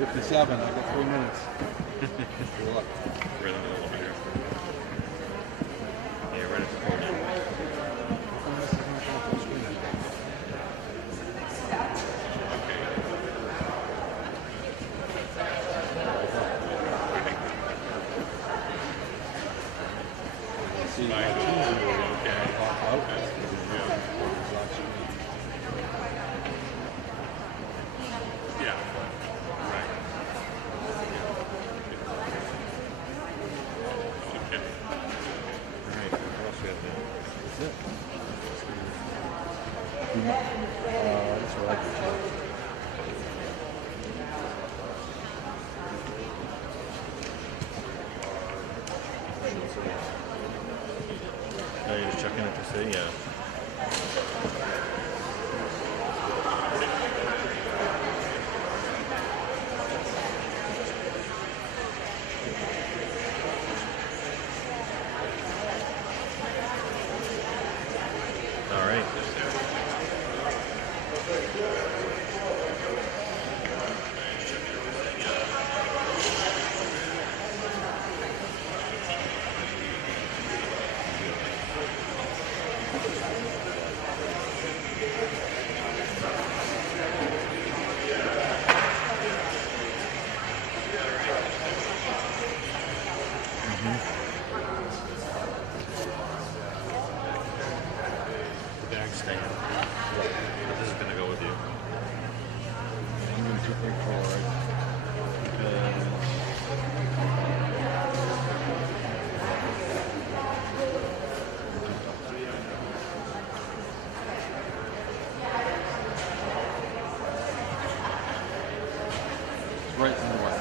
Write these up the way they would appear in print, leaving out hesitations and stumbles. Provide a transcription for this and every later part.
57. I got 3 minutes. Good luck. We're in the middle of here. Yeah, right at the podium. See, my team Yeah. Right. Okay. Alright, what else we got there? That's it. That's what I do. Oh, you're just checking it to see? Yeah. All right. The bag's staying. But this is going to go with you. I'm going to take it forward. It's right in the way.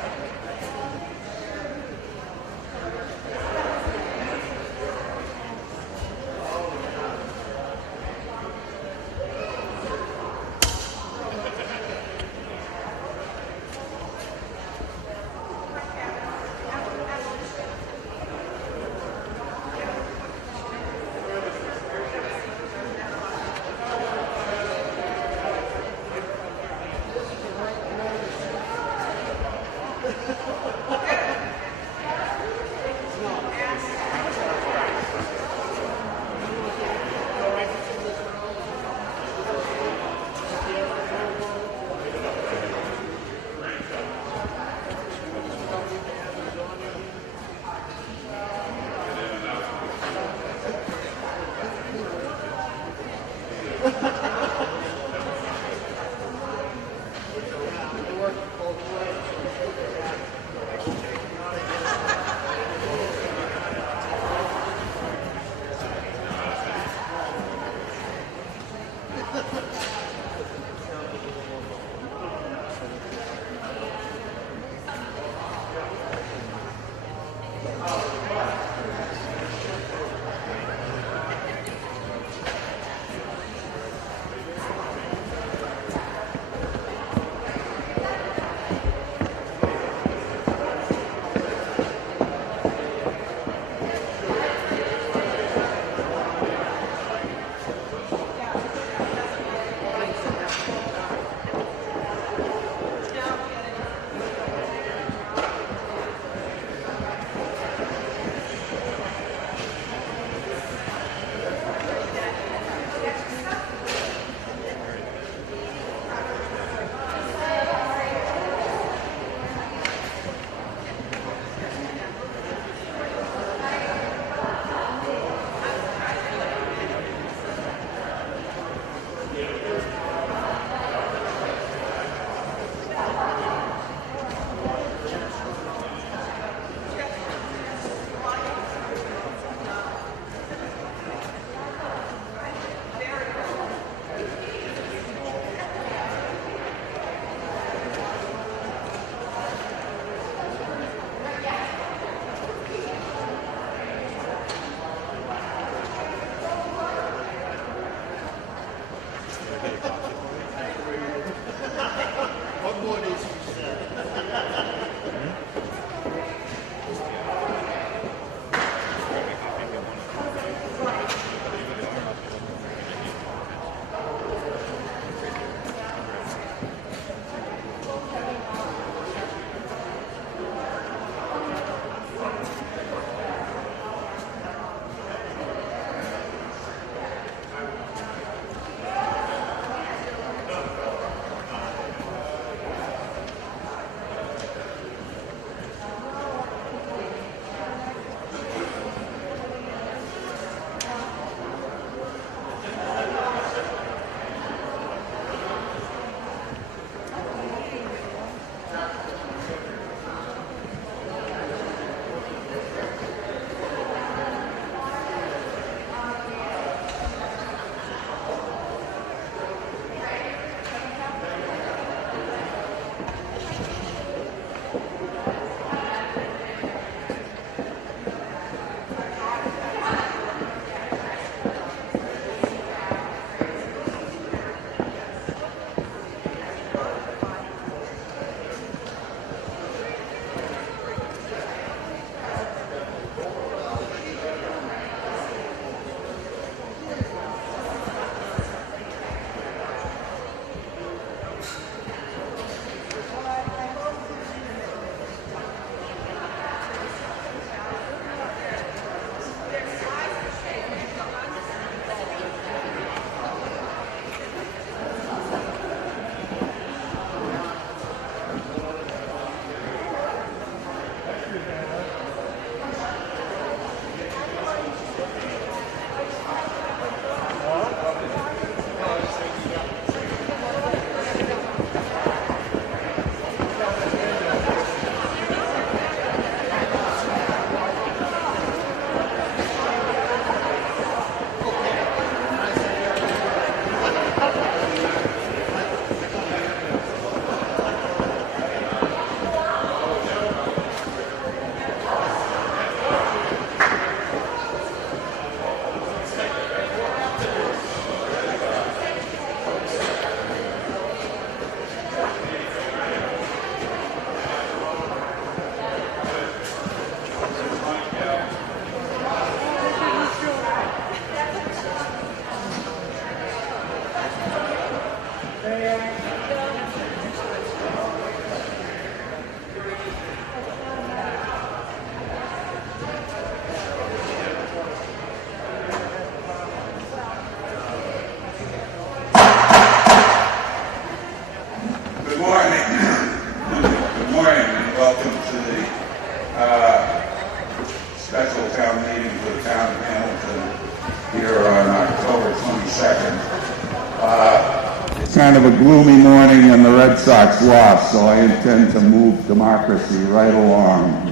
Sox lost, so I intend to move democracy right along.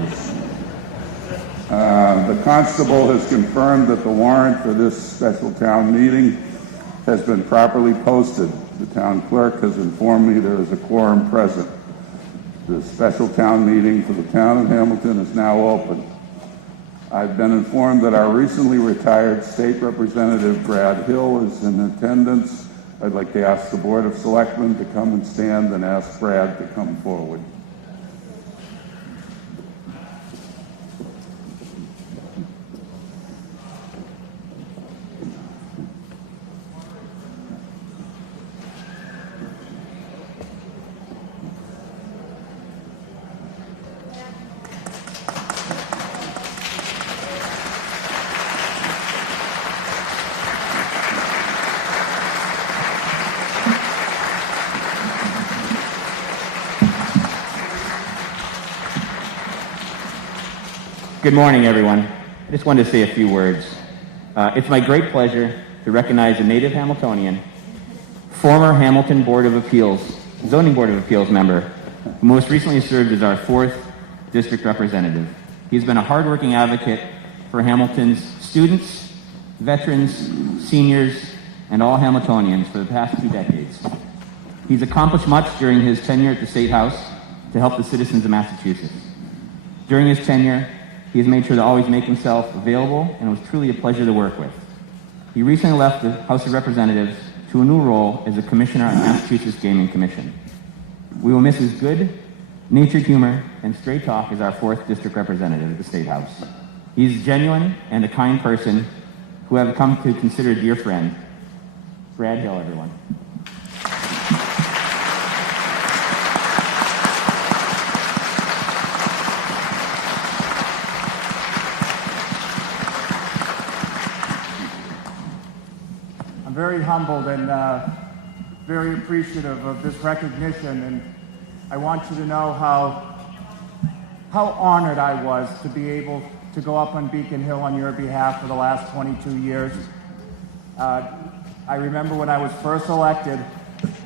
The constable has confirmed that the warrant for this special town meeting has been properly posted. The town clerk has informed me there is a quorum present. The special town meeting for the town of Hamilton is now open. I've been informed that our recently retired State Representative Brad Hill is in attendance. I'd like to ask the Board of Selectmen to come and stand and ask Brad to come forward. Good morning, everyone. I just wanted to say a few words. It's my great pleasure to recognize a native Hamiltonian, former Hamilton Zoning Board of Appeals member, who most recently served as our 4th district representative. He's been a hardworking advocate for Hamilton's students, veterans, seniors, and all Hamiltonians for the past 2 decades. He's accomplished much during his tenure at the State House to help the citizens of Massachusetts. During his tenure, he has made sure to always make himself available, and it was truly a pleasure to work with. He recently left the House of Representatives to a new role as a commissioner on the Massachusetts Gaming Commission. We will miss his good-natured humor and straight talk as our 4th district representative at the State House. He's genuine and a kind person who I've come to consider a dear friend. Brad Hill, everyone. Very humbled and very appreciative of this recognition, and I want you to know how honored I was to be able to go up on Beacon Hill on your behalf for the last 22 years. I remember when I was first elected,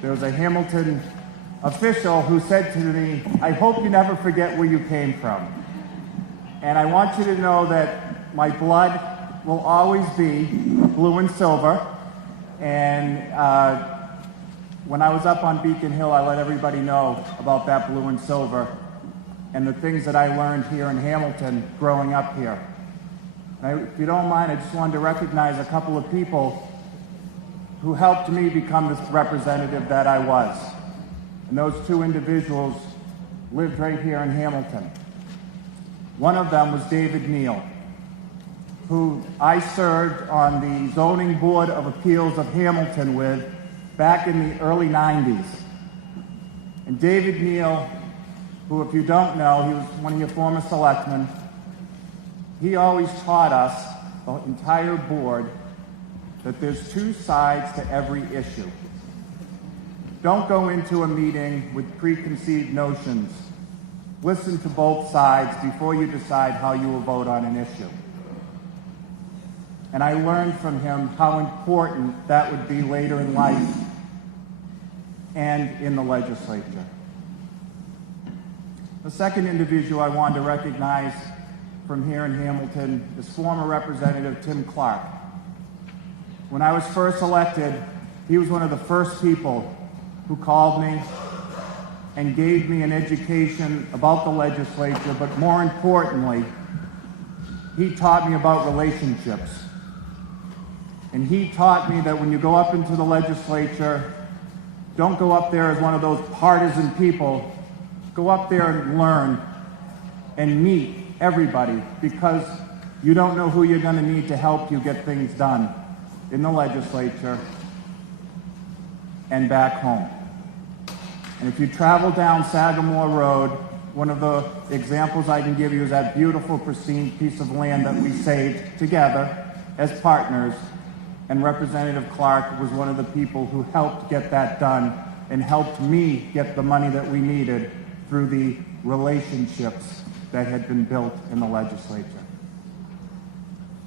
there was a Hamilton official who said to me, "I hope you never forget where you came from." And I want you to know that my blood will always be blue and silver. And when I was up on Beacon Hill, I let everybody know about that blue and silver and the things that I learned here in Hamilton growing up here. If you don't mind, I just wanted to recognize a couple of people who helped me become this representative that I was. And those 2 individuals lived right here in Hamilton. One of them was David Neal, who I served on the Zoning Board of Appeals of Hamilton with back in the early 90s. And David Neal, who, if you don't know, he was one of your former selectmen, he always taught us, the entire board, that there's 2 sides to every issue. Don't go into a meeting with preconceived notions. Listen to both sides before you decide how you will vote on an issue. And I learned from him how important that would be later in life and in the legislature. The second individual I wanted to recognize from here in Hamilton is former Representative Tim Clark. When I was first elected, he was one of the first people who called me and gave me an education about the legislature, but more importantly, he taught me about relationships. And he taught me that when you go up into the legislature, don't go up there as one of those partisan people. Go up there and learn and meet everybody, because you don't know who you're going to need to help you get things done in the legislature and back home. And if you travel down Sagamore Road, one of the examples I can give you is that beautiful, pristine piece of land that we saved together as partners. And Representative Clark was one of the people who helped get that done and helped me get the money that we needed through the relationships that had been built in the legislature.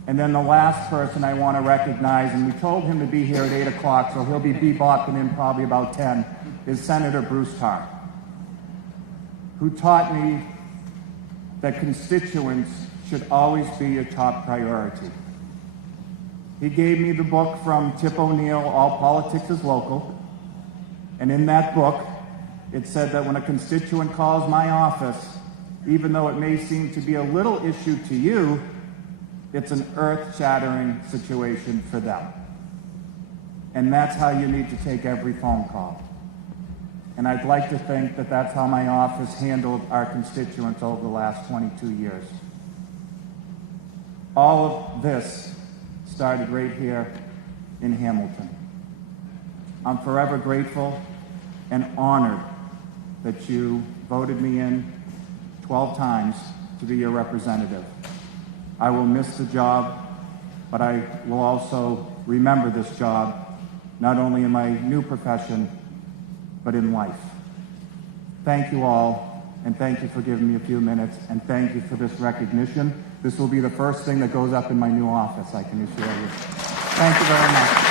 And then the last person I want to recognize, and we told him to be here at 8 o'clock, so he'll be bebopping in probably about 10, is Senator Bruce Tarr, who taught me that constituents should always be a top priority. He gave me the book from Tip O'Neill, All Politics is Local, and in that book, it said that when a constituent calls my office, even though it may seem to be a little issue to you, it's an earth-shattering situation for them. And that's how you need to take every phone call. And I'd like to think that that's how my office handled our constituents over the last 22 years. All of this started right here in Hamilton. I'm forever grateful and honored that you voted me in 12 times to be your representative. I will miss the job, but I will also remember this job, not only in my new profession, but in life. Thank you all, and thank you for giving me a few minutes, and thank you for this recognition. This will be the first thing that goes up in my new office, I can assure you. Thank you very much.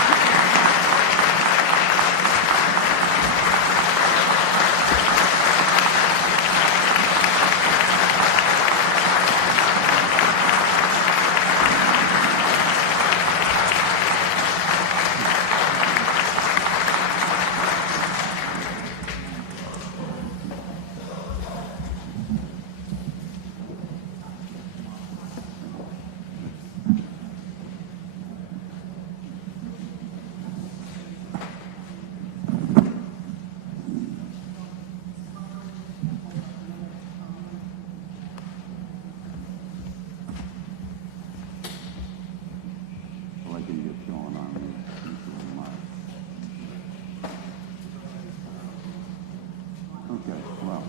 Okay, well,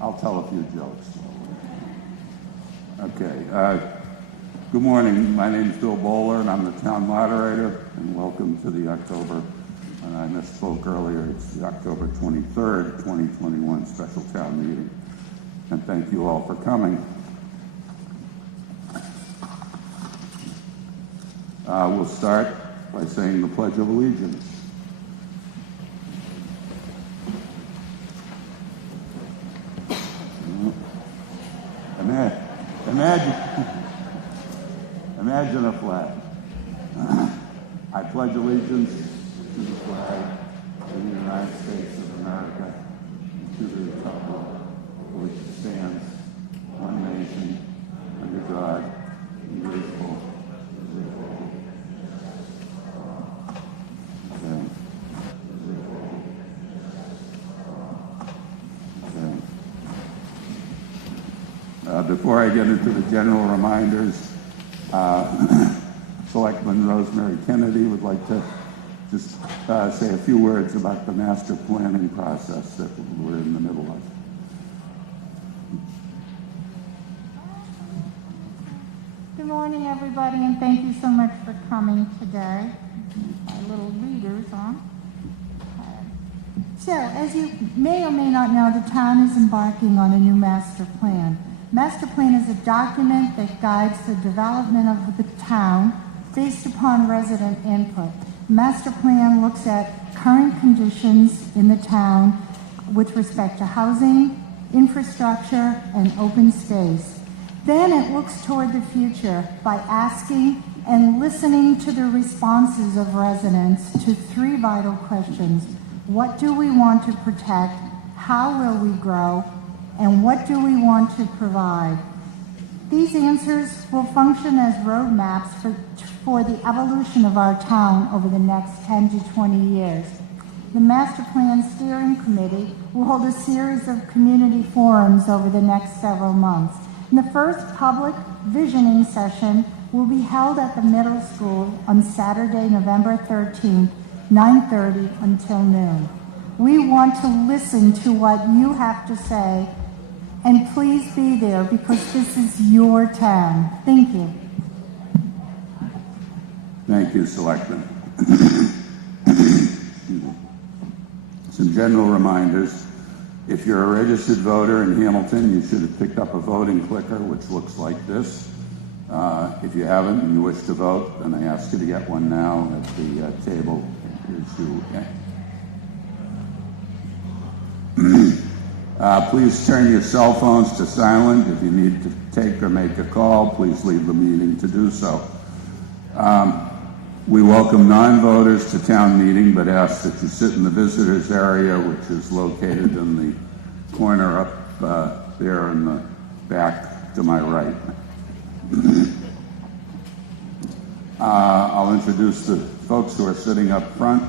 I'll tell a few jokes. Okay, good morning. My name is Bill Bowler, and I'm the town moderator, and welcome to the October, and I misspoke earlier, it's the October 23rd, 2021 special town meeting. And thank you all for coming. We'll start by saying the Pledge of Allegiance. Imagine a flag. I pledge allegiance to the flag of the United States of America and to the republic for which it stands, one nation, under God, indivisible. Before I get into the general reminders, Selectman Rosemary Kennedy would like to just say a few words about the master planning process that we're in the middle of. Good morning, everybody, and thank you so much for coming today. My little readers on. So, as you may or may not know, the town is embarking on a new master plan. Master plan is a document that guides the development of the town based upon resident input. Master plan looks at current conditions in the town with respect to housing, infrastructure, and open space. Then it looks toward the future by asking and listening to the responses of residents to three vital questions. What do we want to protect? How will we grow? And what do we want to provide? These answers will function as roadmaps for the evolution of our town over the next 10 to 20 years. The Master Plan Steering Committee will hold a series of community forums over the next several months. And the first public visioning session will be held at the middle school on Saturday, November 13th, 9:30 until noon. We want to listen to what you have to say, and please be there because this is your town. Thank you. Thank you, Selectman. Some general reminders. If you're a registered voter in Hamilton, you should have picked up a voting clicker, which looks like this. If you haven't and you wish to vote, then I ask you to get one now at the table. Please turn your cell phones to silent. If you need to take or make a call, please leave the meeting to do so. We welcome non-voters to town meeting, but ask that you sit in the visitors area, which is located in the corner up there in the back to my right. I'll introduce the folks who are sitting up front.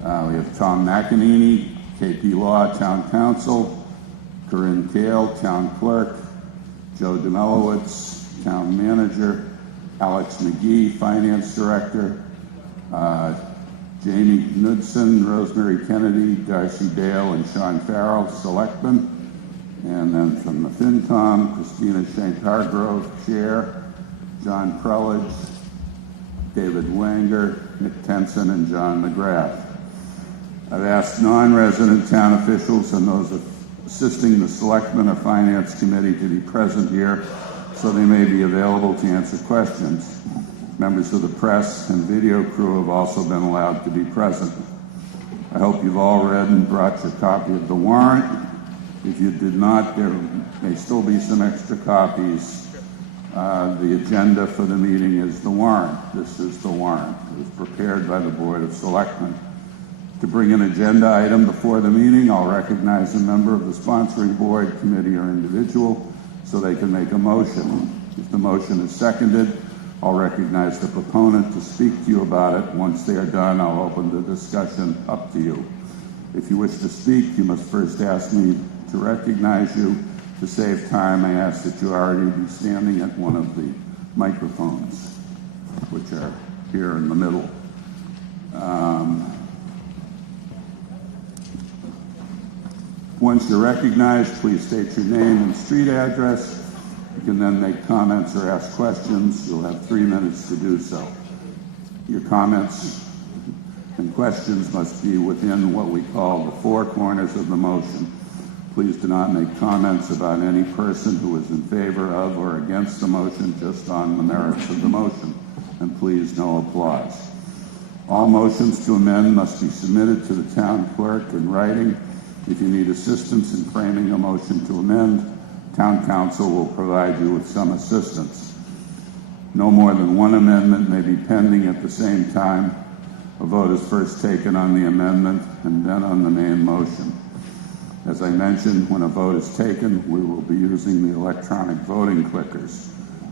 We have Tom McEnany, KP Law, Town Council, Corinne Kale, Town Clerk, Joe Demelowitz, Town Manager, Alex McGee, Finance Director, Jamie Knudsen, Rosemary Kennedy, Darcy Dale, and Sean Farrell, Selectmen. And then from the FinCom, Christina Schenk-Hargrove, Chair, John Prelage, David Wanger, Nick Tenson, and John McGrath. I've asked non-resident town officials and those assisting the Selectmen or Finance Committee to be present here so they may be available to answer questions. Members of the press and video crew have also been allowed to be present. I hope you've all read and brought your copy of the warrant. If you did not, there may still be some extra copies. The agenda for the meeting is the warrant. This is the warrant. It was prepared by the Board of Selectmen. To bring an agenda item before the meeting, I'll recognize a member of the sponsoring board, committee, or individual so they can make a motion. If the motion is seconded, I'll recognize the proponent to speak to you about it. Once they are done, I'll open the discussion up to you. If you wish to speak, you must first ask me to recognize you. To save time, I ask that you already be standing at one of the microphones, which are here in the middle. Once you're recognized, please state your name and street address. You can then make comments or ask questions. You'll have 3 minutes to do so. Your comments and questions must be within what we call the 4 corners of the motion. Please do not make comments about any person who is in favor of or against the motion, just on the merits of the motion. And please, no applause. All motions to amend must be submitted to the town clerk in writing. If you need assistance in framing a motion to amend, town council will provide you with some assistance. No more than one amendment may be pending at the same time. A vote is first taken on the amendment and then on the main motion. As I mentioned, when a vote is taken, we will be using the electronic voting clickers.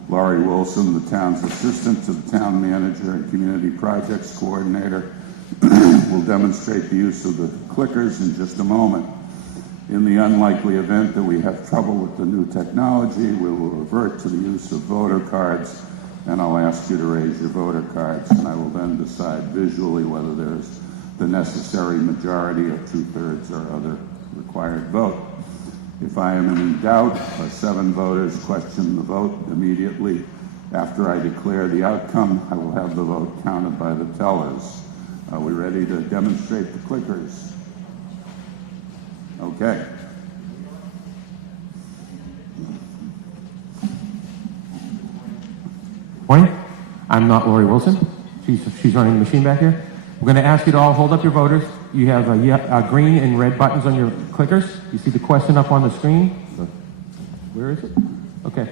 Laurie Wilson, the town's assistant to the town manager and community projects coordinator, will demonstrate the use of the clickers in just a moment. In the unlikely event that we have trouble with the new technology, we will revert to the use of voter cards, and I'll ask you to raise your voter cards, and I will then decide visually whether there's the necessary majority of 2/3 or other required vote. If I am in doubt or 7 voters question the vote immediately after I declare the outcome, I will have the vote counted by the tellers. Are we ready to demonstrate the clickers? Okay. Morning. I'm not Laurie Wilson. She's running the machine back here. We're going to ask you to all hold up your voters. You have green and red buttons on your clickers. You see the question up on the screen? Where is it? Okay.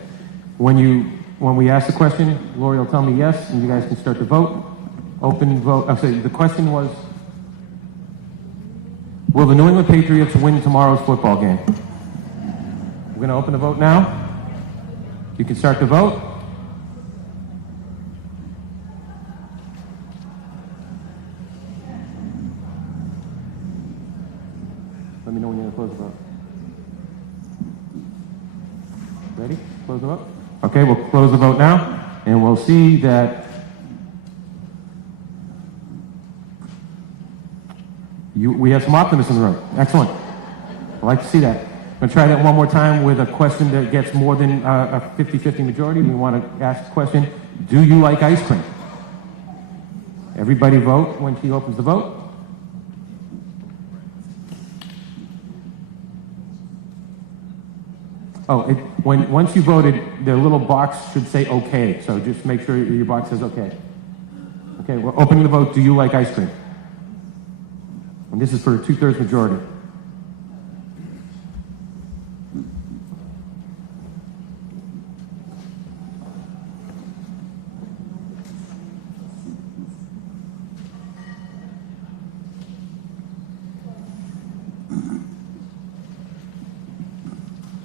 When we ask the question, Laurie will tell me yes, and you guys can start to vote. Open vote. The question was, will the New England Patriots win tomorrow's football game? We're going to open the vote now. You can start to vote. Let me know when you're going to close the vote. Ready? Close the vote? Okay, we'll close the vote now, and we'll see that we have some optimists in the room. Excellent. I'd like to see that. I'm going to try that one more time with a question that gets more than a 50-50 majority. We want to ask the question, do you like ice cream? Everybody vote when she opens the vote. Oh, once you voted, the little box should say okay, so just make sure your box says okay. Okay, we're opening the vote. Do you like ice cream? And this is for a 2/3 majority.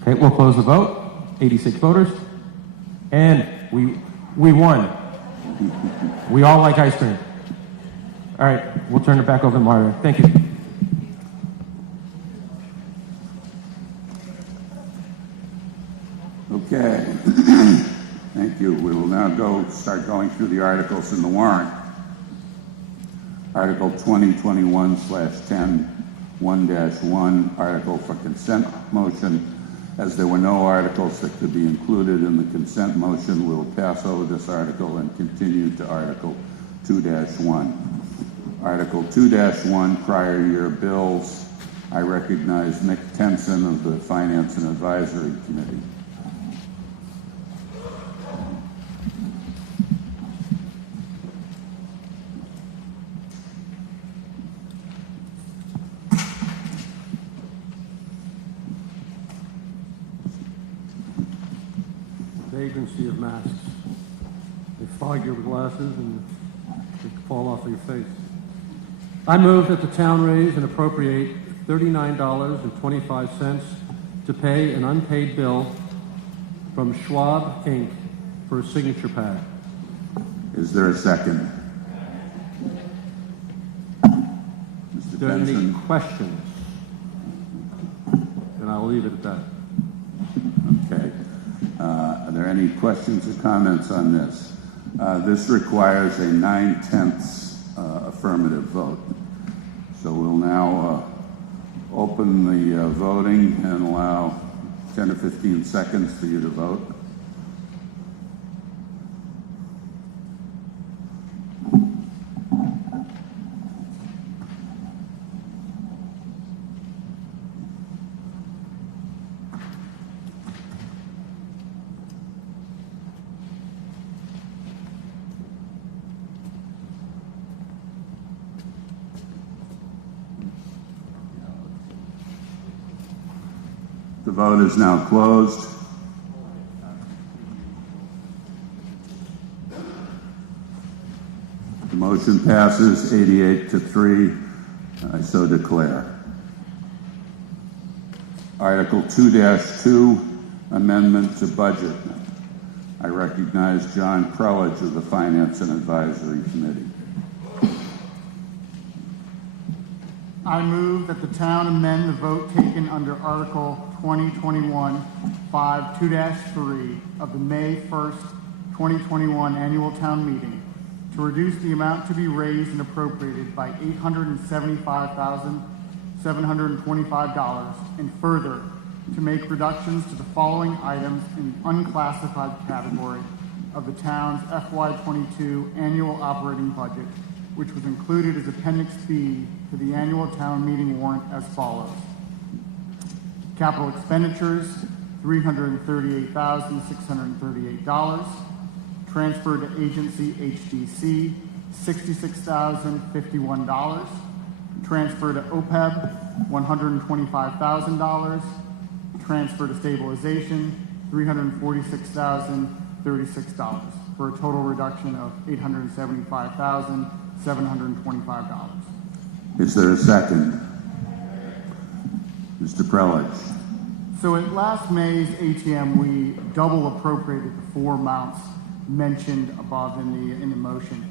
Okay, we'll close the vote. 86 voters. And we won. We all like ice cream. All right, we'll turn it back over to Marta. Thank you. Okay. Thank you. We will now start going through the articles in the warrant. Article 2021/10, 1-1, article for consent motion. As there were no articles that could be included in the consent motion, we will pass over this article and continue to Article 2-1. Article 2-1, prior year bills. I recognize Nick Tenson of the Finance and Advisory Committee. Vagrancy of masks. They fog your glasses and they fall off of your face. I move that the town raise and appropriate $39.25 to pay an unpaid bill from Schwab, Inc. for a signature pad. Is there a second? Mr. Are there any Benson? questions? And I'll leave it at that. Okay. Are there any questions or comments on this? This requires a 9/10 affirmative vote. So we'll now open the voting and allow 10 to 15 seconds for you to vote. The vote is now closed. The motion passes 88-3. I so declare. Article 2-2, amendment to budget. I recognize John Prelage of the Finance and Advisory Committee. I move that the town amend the vote taken under Article 2021-5-2-3 of the May 1st, 2021 annual town meeting to reduce the amount to be raised and appropriated by $875,725 and further to make reductions to the following items in the unclassified category of the town's FY22 annual operating budget, which was included as Appendix B to the annual town meeting warrant as follows. Capital expenditures, $338,638. Transfer to agency HDC, $66,051. Transfer to OPEB, $125,000. Transfer to stabilization, $346,036, for a total reduction of $875,725. Is there a second? Mr. Prelage. So at last May's ATM, we double appropriated the four amounts mentioned above in the motion.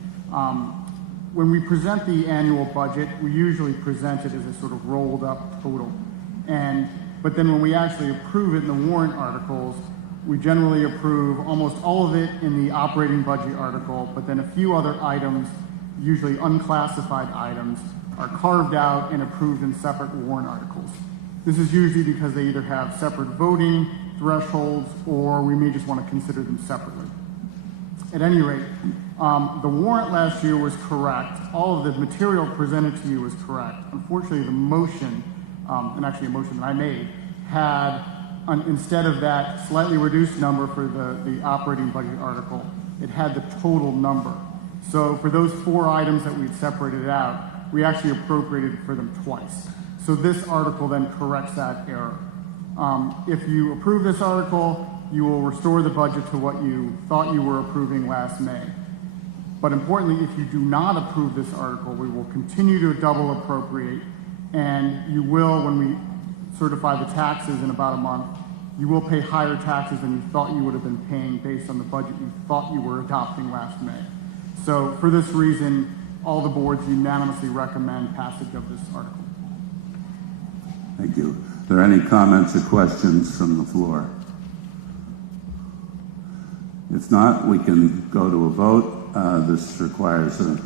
When we present the annual budget, we usually present it as a sort of rolled up total. But then when we actually approve it in the warrant articles, we generally approve almost all of it in the operating budget article, but then a few other items, usually unclassified items, are carved out and approved in separate warrant articles. This is usually because they either have separate voting thresholds or we may just want to consider them separately. At any rate, the warrant last year was correct. All of the material presented to you was correct. Unfortunately, the motion, and actually a motion that I made, had instead of that slightly reduced number for the operating budget article, it had the total number. So for those 4 items that we'd separated out, we actually appropriated for them twice. So this article then corrects that error. If you approve this article, you will restore the budget to what you thought you were approving last May. But importantly, if you do not approve this article, we will continue to double appropriate, and you will, when we certify the taxes in about a month, you will pay higher taxes than you thought you would have been paying based on the budget you thought you were adopting last May. So for this reason, all the boards unanimously recommend passage of this article. Thank you. Are there any comments or questions from the floor? If not, we can go to a vote. This requires a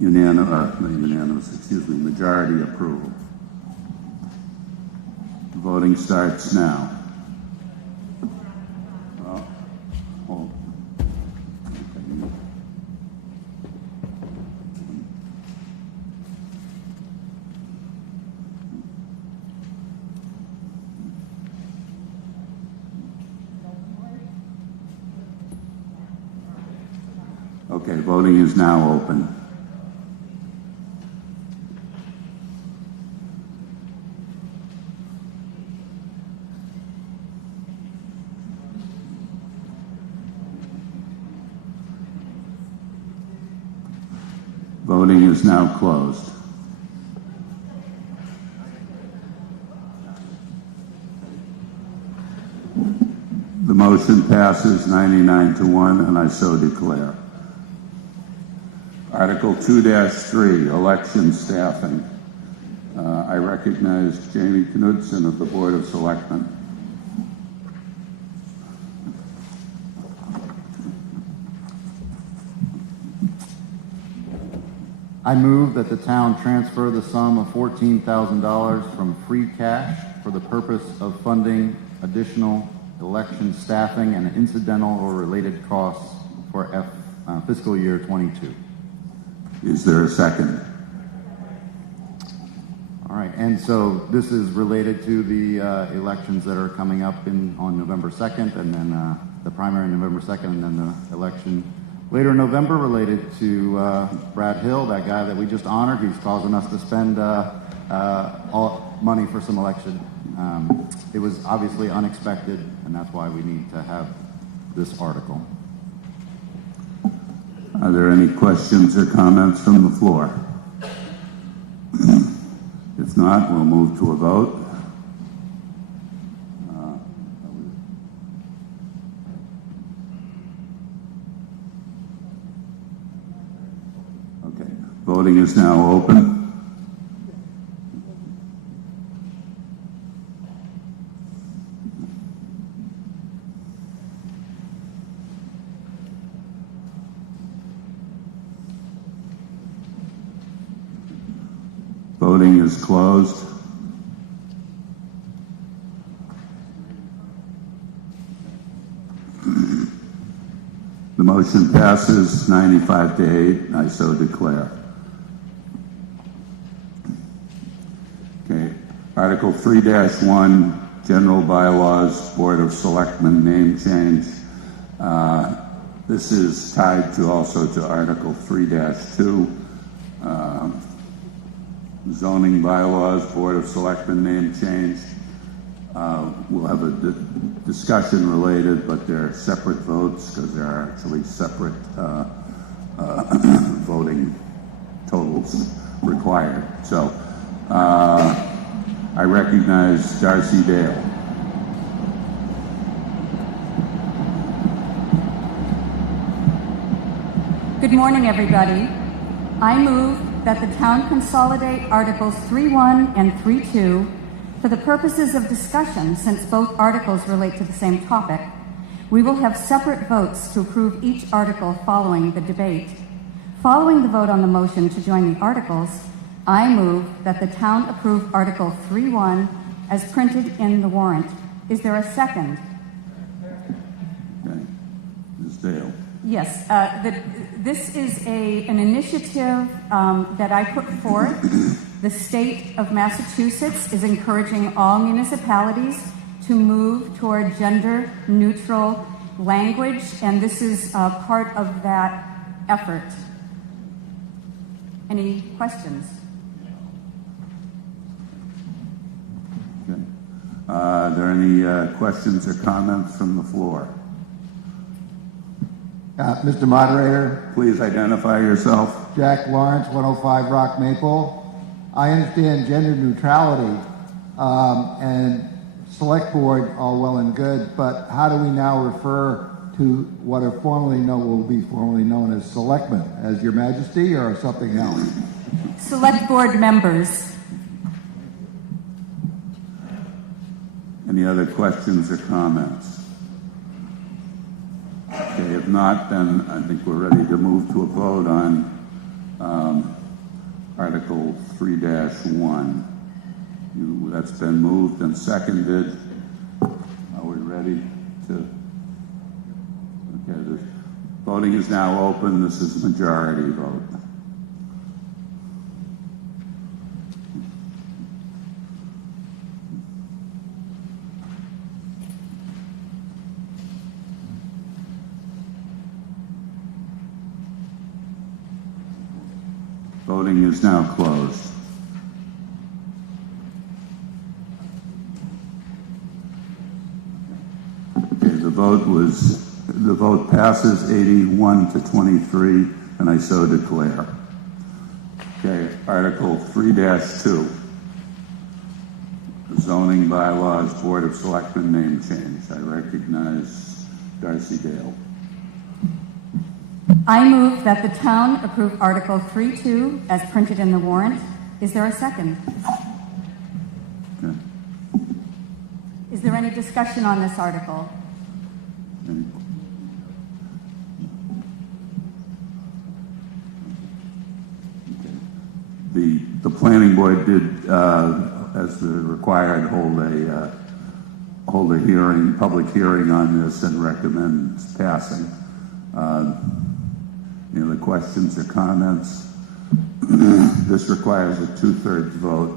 majority approval. The voting starts now. Okay, voting is now open. Voting is now closed. The motion passes 99-1, and I so declare. Article 2-3, election staffing. I recognize Jamie Knudsen of the Board of Selectmen. I move that the town transfer the sum of $14,000 from free cash for the purpose of funding additional election staffing and incidental or related costs for fiscal year 22. Is there a second? All right, and so this is related to the elections that are coming up on November 2nd, and then the primary November 2nd, and then the election later in November related to Brad Hill, that guy that we just honored. He's causing us to spend all money for some election. It was obviously unexpected, and that's why we need to have this article. Are there any questions or comments from the floor? If not, we'll move to a vote. Okay, voting is now open. Voting is closed. The motion passes 95-8, I so declare. Okay, Article 3-1, General Bylaws, Board of Selectmen name change. This is tied to also to Article 3-2. Zoning bylaws, Board of Selectmen name change. We'll have a discussion related, but they're separate votes because there are actually separate voting totals required. So I recognize Darcy Dale. Good morning, everybody. I move that the town consolidate Articles 3.1 and 3.2 for the purposes of discussion, since both articles relate to the same topic. We will have separate votes to approve each article following the debate. Following the vote on the motion to join the articles, I move that the town approve Article 3.1 as printed in the warrant. Is there a second? Okay. Ms. Dale. Yes, this is an initiative that I put forth. The state of Massachusetts is encouraging all municipalities to move toward gender neutral language, and this is part of that effort. Any questions? Okay. Are there any questions or comments from the floor? Mr. Moderator, Please identify yourself. Jack Lawrence, 105 Rock Maple. I understand gender neutrality and select board, all well and good, but how do we now refer to what are will be formerly known as selectmen, as Your Majesty or something else? Select board members. Any other questions or comments? Okay, if not, then I think we're ready to move to a vote on Article 3-1. That's been moved and seconded. Are we ready to? Okay, the voting is now open. This is a majority vote. Voting is now closed. Okay, the vote passes 81 to 23, and I so declare. Okay, Article 3-2, Zoning Bylaws Board of Selectmen name change. I recognize Darcy Dale. I move that the town approve Article 3-2 as printed in the warrant. Is there a second? Okay. Is there any discussion on this article? Any- The planning board did, as required, hold a hearing, public hearing on this and recommends passing. Any other questions or comments? This requires a 2/3 vote.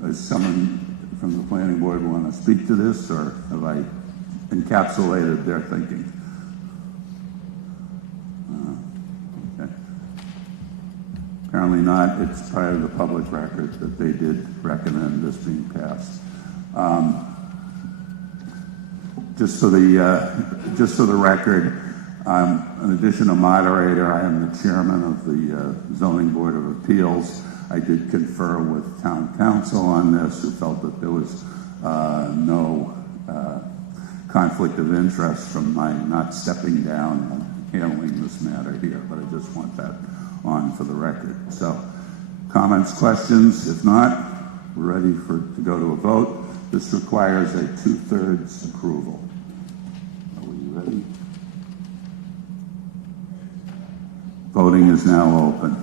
Does someone from the planning board want to speak to this, or have I encapsulated their thinking? Okay. Apparently not. It's part of the public record that they did recommend this being passed. Just for the record, in addition to moderator, I am the chairman of the Zoning Board of Appeals. I did confer with town council on this, who felt that there was no conflict of interest from my not stepping down and handling this matter here, but I just want that on for the record. So, comments, questions? If not, we're ready to go to a vote. This requires a 2/3 approval. Are we ready? Voting is now open.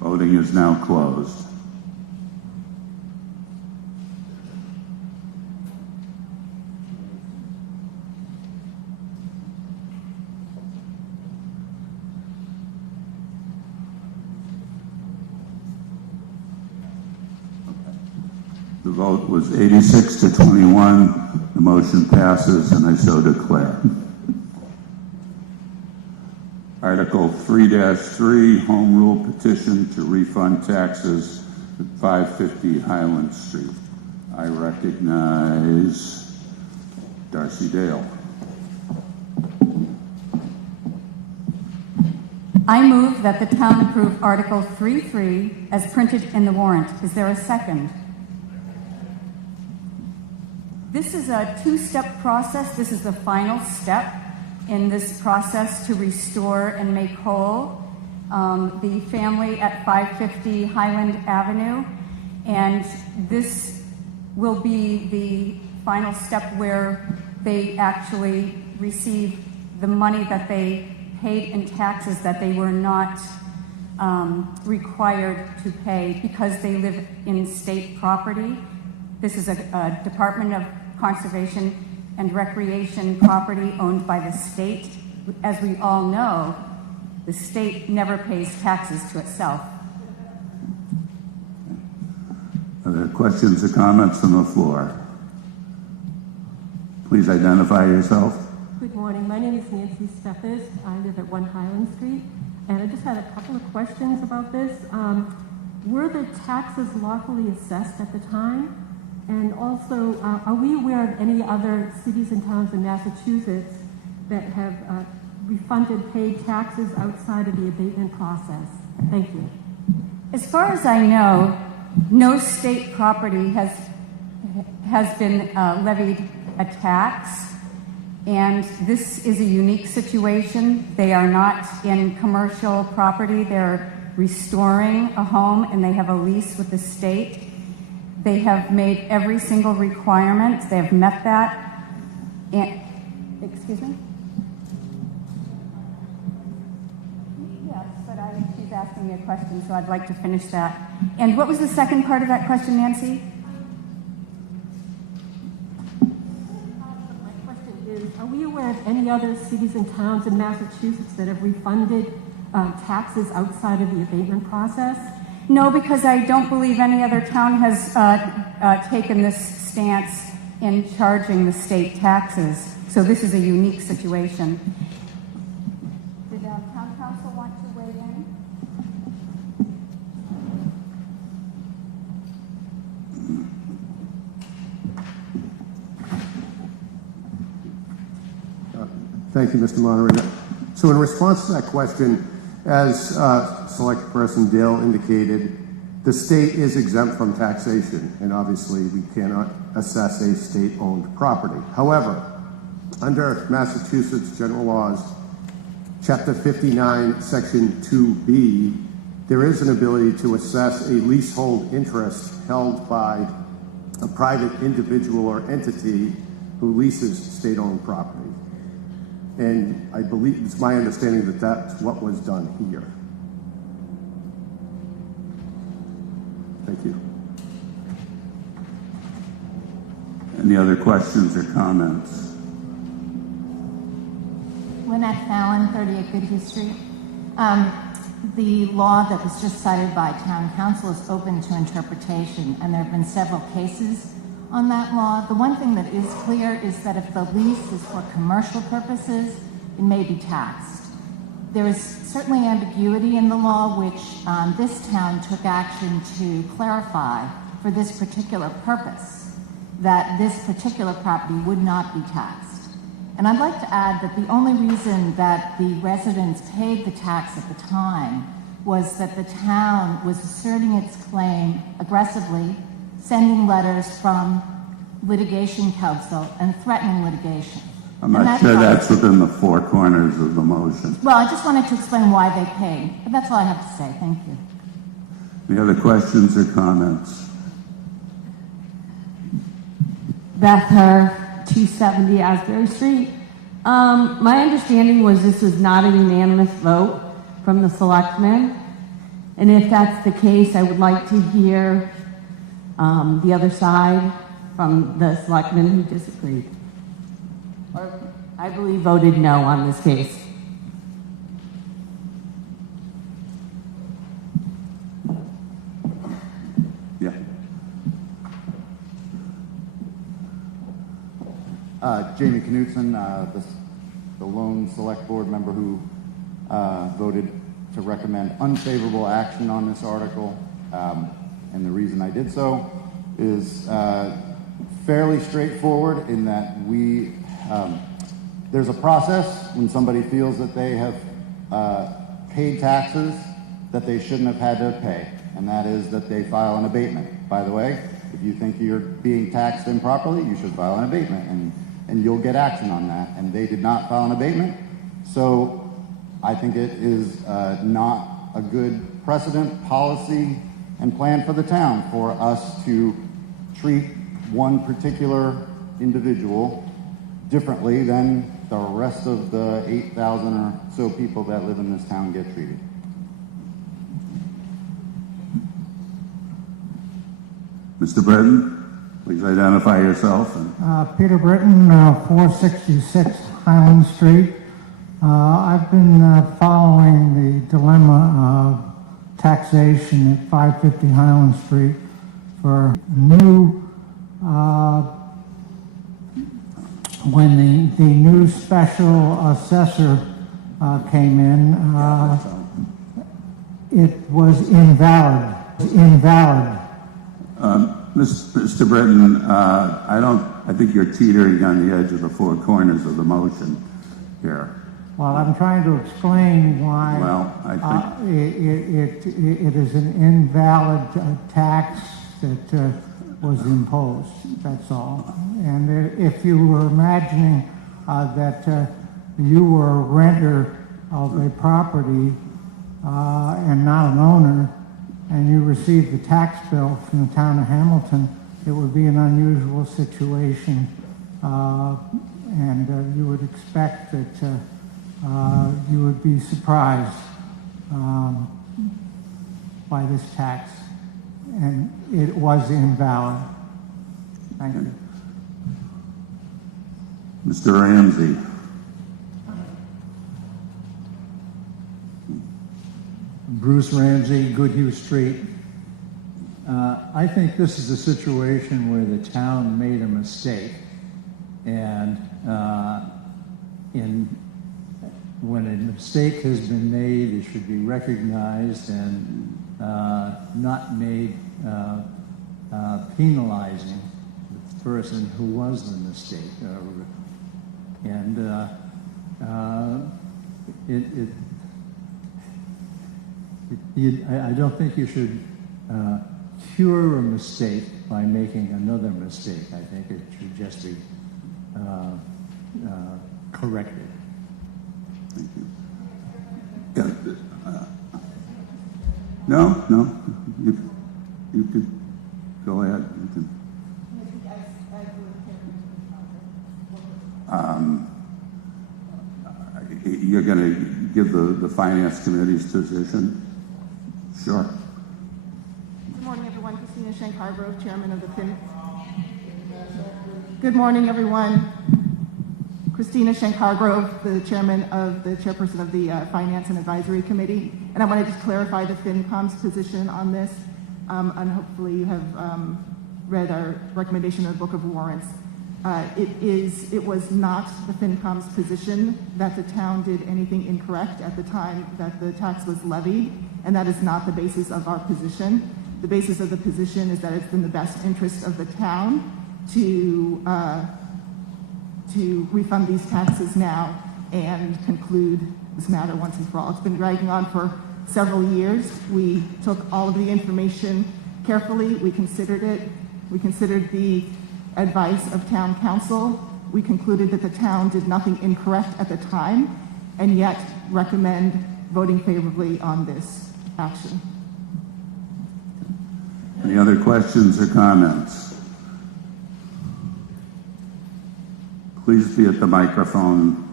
Voting is now closed. The vote was 86 to 21. The motion passes, and I so declare. Article 3-3, Home Rule Petition to refund taxes at 550 Highland Street. I recognize Darcy Dale. I move that the town approve Article 3-3 as printed in the warrant. Is there a second? This is a two-step process. This is the final step in this process to restore and make whole the family at 550 Highland Avenue. And this will be the final step where they actually receive the money that they paid in taxes that they were not required to pay because they live in state property. This is a Department of Conservation and Recreation property owned by the state. As we all know, the state never pays taxes to itself. Are there questions or comments from the floor? Please identify yourself. Good morning. My name is Nancy Steffes. I live at 1 Highland Street, and I just had a couple of questions about this. Were the taxes lawfully assessed at the time? And also, are we aware of any other cities and towns in Massachusetts that have refunded paid taxes outside of the abatement process? Thank you. As far as I know, no state property has been levied a tax, and this is a unique situation. They are not in commercial property. They're restoring a home, and they have a lease with the state. They have made every single requirement. They have met that. And, excuse me? Yes, but she's asking me a question, so I'd like to finish that. And what was the second part of that question, Nancy? My question is, are we aware of any other cities and towns in Massachusetts that have refunded taxes outside of the abatement process? No, because I don't believe any other town has taken this stance in charging the state taxes. So this is a unique situation. Did town council want to weigh in? Thank you, Mr. Moderator. So in response to that question, as Select Person Dale indicated, the state is exempt from taxation, and obviously we cannot assess a state-owned property. However, under Massachusetts General Laws, Chapter 59, Section 2B, there is an ability to assess a leasehold interest held by a private individual or entity who leases state-owned property. And I believe, it's my understanding that that's what was done here. Thank you. Any other questions or comments? Lynette Fallon, 38 Goodhue Street. The law that was just cited by Town Council is open to interpretation, and there have been several cases on that law. The one thing that is clear is that if the lease is for commercial purposes, it may be taxed. There is certainly ambiguity in the law, which this town took action to clarify for this particular purpose, that this particular property would not be taxed. And I'd like to add that the only reason that the residents paid the tax at the time was that the town was asserting its claim aggressively, sending letters from litigation counsel and threatening litigation. I'm not sure that's within the four corners of the motion. Well, I just wanted to explain why they paid, but that's all I have to say. Thank you. Any other questions or comments? Beth Herr, 270 Asbury Street. My understanding was this was not a unanimous vote from the Selectmen, and if that's the case, I would like to hear the other side from the Selectmen who disagreed. Or I believe voted no on this case. Yeah. Jamie Knutson, the lone select board member who voted to recommend unfavorable action on this article. And the reason I did so is fairly straightforward in that there's a process when somebody feels that they have paid taxes that they shouldn't have had to pay, and that is that they file an abatement. By the way, if you think you're being taxed improperly, you should file an abatement, and you'll get action on that. And they did not file an abatement, so I think it is not a good precedent, policy, and plan for the town for us to treat one particular individual differently than the rest of the 8,000 or so people that live in this town get treated. Mr. Britton, please identify yourself. Peter Britton, 466 Highland Street. I've been following the dilemma of taxation at 550 Highland Street for new, when the new special assessor came in, it was invalid. Mr. Britton, I think you're teetering on the edge of the four corners of the motion here. Well, I'm trying to explain why it is an invalid tax that was imposed. That's all. And if you were imagining that you were a renter of a property and not an owner, and you received the tax bill from the town of Hamilton, it would be an unusual situation, and you would expect that you would be surprised by this tax, and it was invalid. Thank you. Mr. Ramsey. Bruce Ramsey, Goodhue Street. I think this is a situation where the town made a mistake, and when a mistake has been made, it should be recognized and not made penalizing the person who was the mistake. I don't think you should cure a mistake by making another mistake. I think it should just be corrected. Thank you. Yeah. No, you could go ahead. You can. You're going to give the Finance Committee's position? Sure. Good morning, everyone. Christina Shankar-Grove, Chairman of the FIN. Good morning, everyone. Christina Shankar-Grove, the chairperson of the Finance and Advisory Committee. And I want to just clarify the FinCom's position on this. And hopefully you have read our recommendation in the Book of Warrants. It was not the FinCom's position that the town did anything incorrect at the time that the tax was levied, and that is not the basis of our position. The basis of the position is that it's in the best interest of the town to refund these taxes now and conclude this matter once and for all. It's been dragging on for several years. We took all of the information carefully. We considered it. We considered the advice of town council. We concluded that the town did nothing incorrect at the time, and yet recommend voting favorably on this action. Any other questions or comments? Please be at the microphone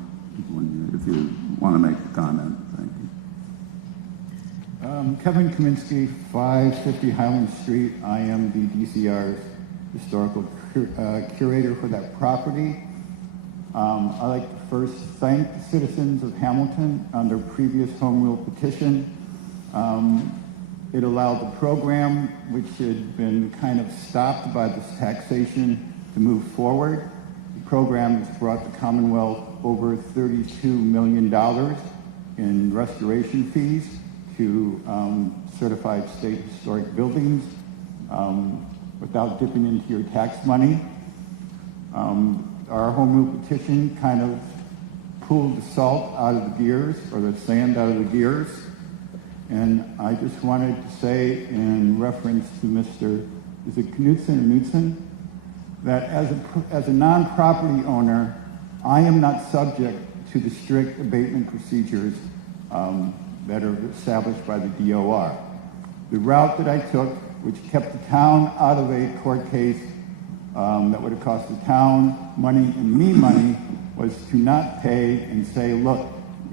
if you want to make a comment. Thank you. Kevin Kaminsky, 550 Highland Street. I am the DCR's historical curator for that property. I'd like to first thank the citizens of Hamilton on their previous home rule petition. It allowed the program, which had been kind of stopped by this taxation, to move forward. The program has brought the Commonwealth over $32 million in restoration fees to certified state historic buildings without dipping into your tax money. Our home rule petition kind of pulled the salt out of the gears, or the sand out of the gears. And I just wanted to say, in reference to Mr. is it Knudsen, that as a non-property owner, I am not subject to the strict abatement procedures that are established by the DOR. The route that I took, which kept the town out of a court case that would have cost the town money and me money, was to not pay and say, look,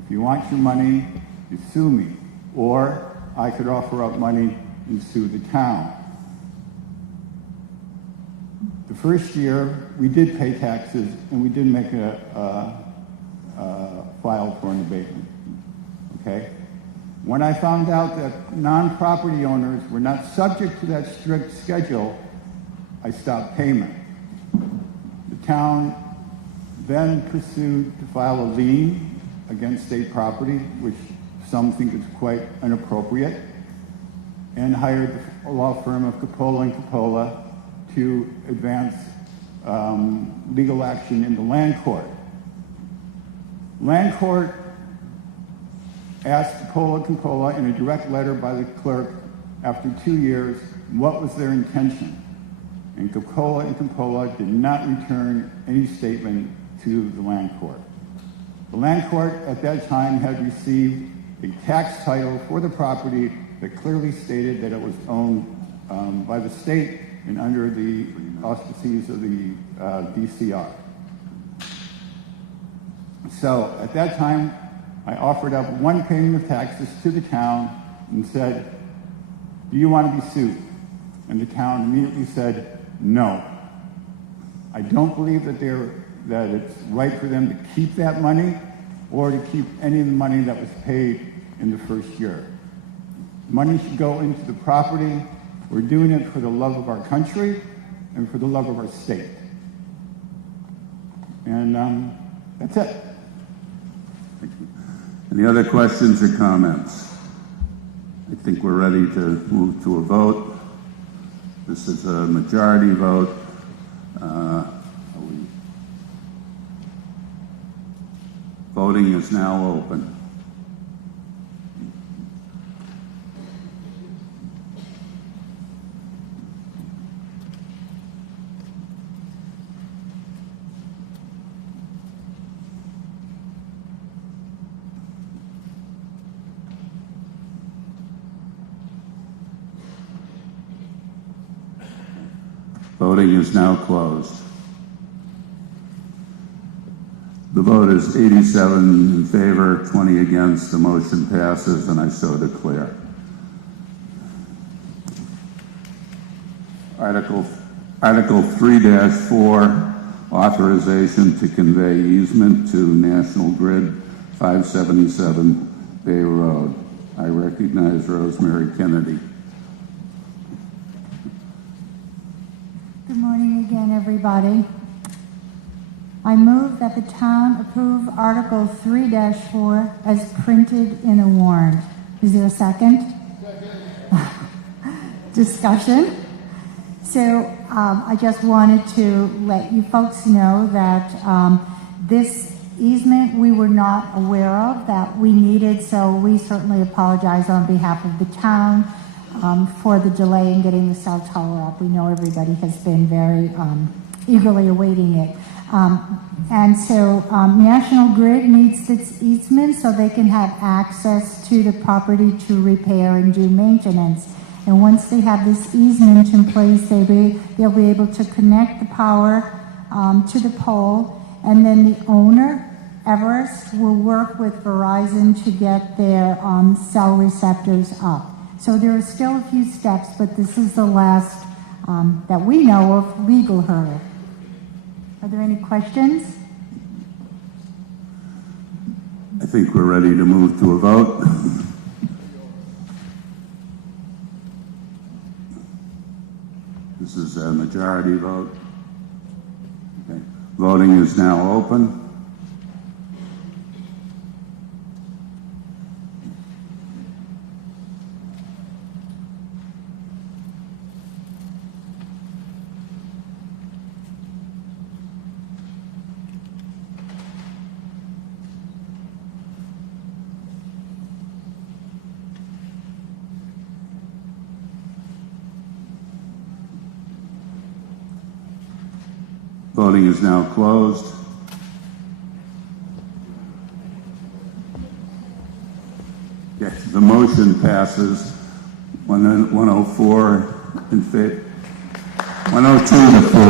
if you want your money, you sue me. Or I could offer up money and sue the town. The first year, we did pay taxes, and we did make a file for an abatement, okay? When I found out that non-property owners were not subject to that strict schedule, I stopped payment. The town then pursued to file a lien against state property, which some think is quite inappropriate, and hired a law firm of Coppola & Coppola to advance legal action in the land court. Land court asked Coppola & Coppola in a direct letter by the clerk after 2 years what was their intention. And Coppola & Coppola did not return any statement to the land court. The land court at that time had received a tax title for the property that clearly stated that it was owned by the state and under the auspices of the DCR. So at that time, I offered up one payment of taxes to the town and said, do you want to be sued? And the town immediately said, no. I don't believe that it's right for them to keep that money or to keep any of the money that was paid in the first year. Money should go into the property. We're doing it for the love of our country and for the love of our state. And that's it. Any other questions or comments? I think we're ready to move to a vote. This is a majority vote. Voting is now open. Voting is now closed. The vote is 87 in favor, 20 against. The motion passes, and I so declare. Article 3-4, authorization to convey easement to National Grid 577 Bay Road. I recognize Rosemary Kennedy. Good morning again, everybody. I move that the town approve Article 3-4 as printed in a warrant. Is there a second? Discussion? So I just wanted to let you folks know that this easement we were not aware of that we needed, so we certainly apologize on behalf of the town for the delay in getting the cell tower up. We know everybody has been very eagerly awaiting it. And so National Grid needs this easement so they can have access to the property to repair and do maintenance. And once they have this easement in place, they'll be able to connect the power to the pole, and then the owner, Everest, will work with Verizon to get their cell receptors up. So there are still a few steps, but this is the last that we know of legal hurdle. Are there any questions? I think we're ready to move to a vote. This is a majority vote. Okay. Voting is now open. Voting is now closed. Yes, the motion passes 104 in favor, 102 to 4.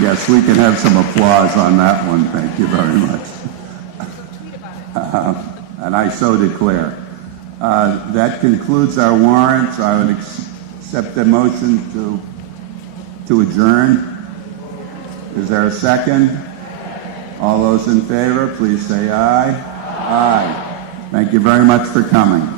Yes, we can have some applause on that one. Thank you very much. And I so declare. That concludes our warrants. I would accept the motion to adjourn. Is there a second? All those in favor, please say aye. Aye. Thank you very much for coming.